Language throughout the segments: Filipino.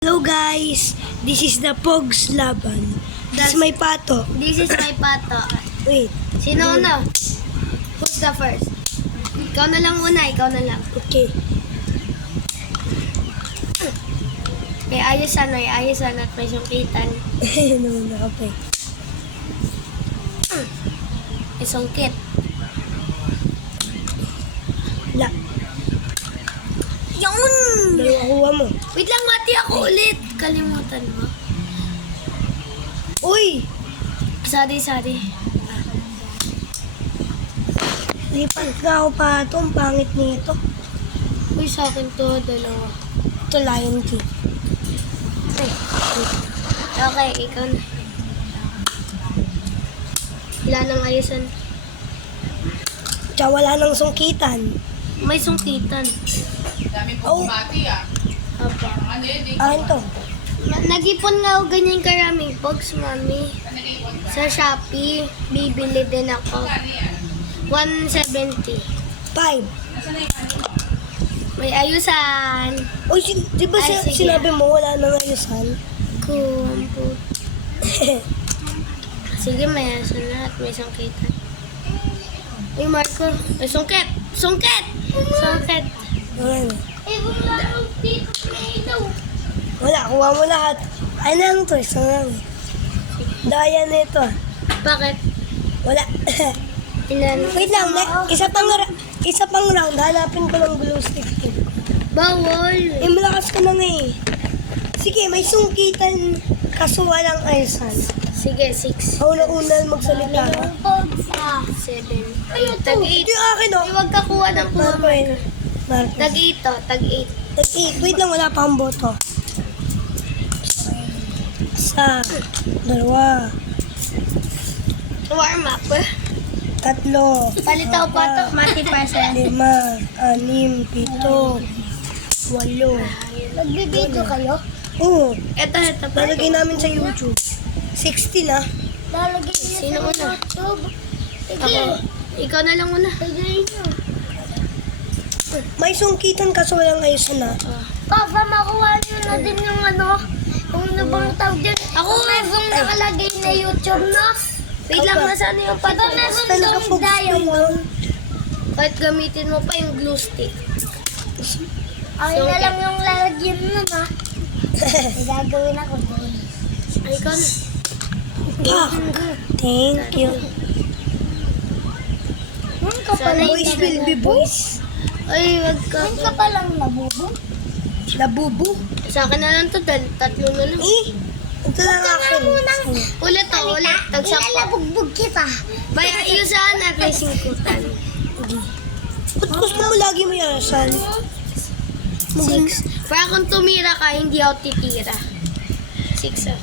Hello guys, this is the Pogs Laban. This is my pato. This is my pato. Wait, Sino una? Who's the first? Ikaw na lang una, ikaw na lang. okay. Ayusan at may sungkitan. No, okay. May sungkit. La, Yun! dalawa kuha mo. Wait lang, mati ako ulit. Kalimutan mo. Uy! Sorry. Lipat na ako pato. Ang pangit nito. Uy, sa akin to, dalawa. Ito Lion King. Okay, ikaw na. Wala nang ayusan. Tsaka wala nang sungkitan. May sungkitan. Dami Oh. po kumati ah. Apa. Ano yun? Akin to. Nag-ipon nga ako ganyan karaming box, mami. Sa Shopee, bibili din ako. 170. 5. May ayusan. Uy, di ba Ay, sige. sinabi mo wala nang ayusan? Kumput. Sige, may ayusan na at may sungkitan. Uy, Marco. May sungkit! Sungkit! Ayan. Wala, kuha mo lahat. Ay lang to, isa lang. Daya na ito. Bakit? Wala. Ilan? Wait lang, isa pang round. Hanapin ko ng blue stick. Bawal. Eh, malakas ka na nga eh. Sige, may sungkitan kaso walang ayusan. Sige, 6. Ako na unal magsalita ha. 7. Ito Tag-8. yung akin oh. Huwag ka kuha ng kuha. Marcos. Tag-8 to, tag-8. Tag-8. Wait lang, wala pa akong boto. Isa. Dalawa. Warm up. Tatlo. Palit ako pa to. Mati person. 5, 6, 7, 8. Nagbibideo kayo? Oo. Ito. Lalagay namin sa YouTube. 16 na. Lalagay niya Sino sa una? YouTube. Ako. Ikaw na lang una. Sige nyo. May sungkitan kaso walang ayusan na. Papa, makuha nyo na din yung yung nabang tawag dyan. Ako meron nakalagay na YouTube na. Wait lang, nasaan yung pato? Meron Naka-focus pa yun. Kahit gamitin mo pa yung glue stick. Ay na lang yung lalagyan nun ha. May gagawin ako doon. Ay, ikaw na. Thank you. Ngayon ka pa lang Boys will be boys. Ay, wag ka. Ngayon ka pa lang nabubo. Labubu. Sa akin na lang to, tatlo na lang. Eh, ito lang akin. Ulit to, ulit. Tagsak pa. Ilalabugbog kita. Baya, iusahan at may singkutan. Ba't gusto mo lagi may ayusan? 6. Para kung tumira ka, hindi ako titira. 6 ah.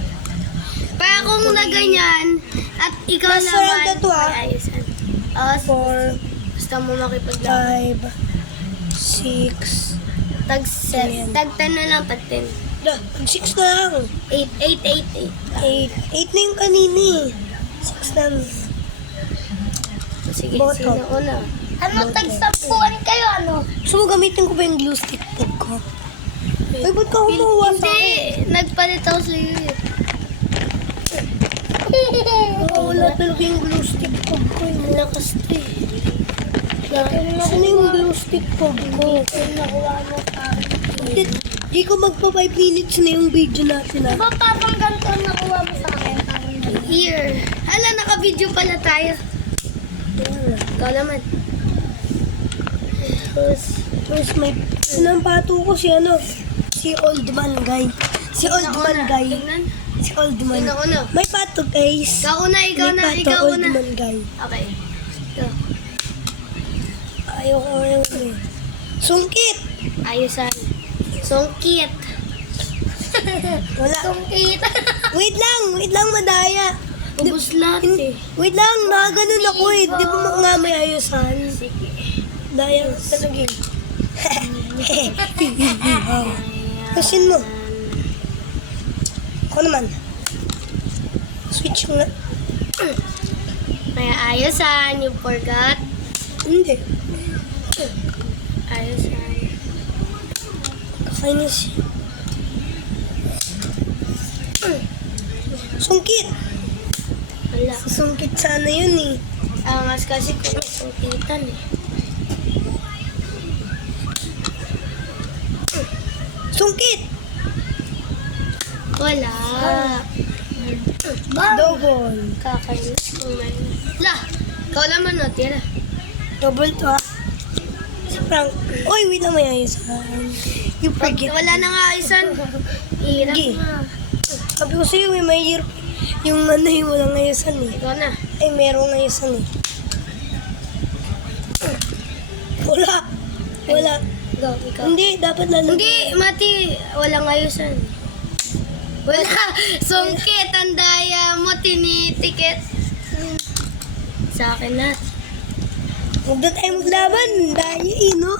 Para kung na ganyan, at ikaw Last round naman, na to, ah. may ayusan. 4, Gusto mo makipaglaban. 5, 6. Tag 7. Tag 10 na lang, tag 10. 6 na lang. 8. 8 na yung kanina eh. 6 lang. Sige, Boto. sino una? Ano tagsampuan kayo ano? Gusto mo gamitin ko ba yung glue stick tag ko? Ay, ba't ka humuha sa Hindi, akin? nagpalit ako sa iyo. Wala talaga yung glue stick tag ko. Lakas to eh. Saan yung glue stick tag ko? Nakuha mo pa. Di ko magpa 5 minutes na yung video natin ah. Diba papang ganito nakuha mo sa akin? Here. Hala, naka-video pala tayo. Ikaw naman. First may... Sinang pato ko si ano? Si old man guy. Si old man guy. Tingnan. Si old man. Sino una? May pato guys. Ikaw una, ikaw na, May pato, ikaw old una. man guy. Okay. Ito. Ayoko eh. Sungkit! Ayusan. Sungkit. Wala. Sungkit. Wait lang madaya. Ubus lahat eh. Wait lang, nakaganon ako eh. Di ba nga may ayusan? Sige. Daya talaga eh. Kasin mo. Ako naman. Switch mo na. May ayusan. You forgot. Hindi. Ayusan. Kakainis. Sungkit. Wala. Sungkit sana yun eh. Angas kasi kung may sungkitan eh. Sungkit. Wala. Double. Kakainis kung may... La! Ikaw naman no, tira. Double to ah. Si Frank. Oy, wait lang, may ayusan. You Pag forget. wala na nga isan, hirap Sige. na. Sabi ko sa'yo, may year. Yung ano yung walang ayusan eh. Ikaw na. Ay, merong ayusan eh. Wala. Wala. Go, ikaw. Hindi, dapat lalagyan. Hindi, Mati, walang ayusan. Wala. Sungkit, ang daya mo, tinitiket. Sa akin na. Huwag na tayo maglaban. Dahil no?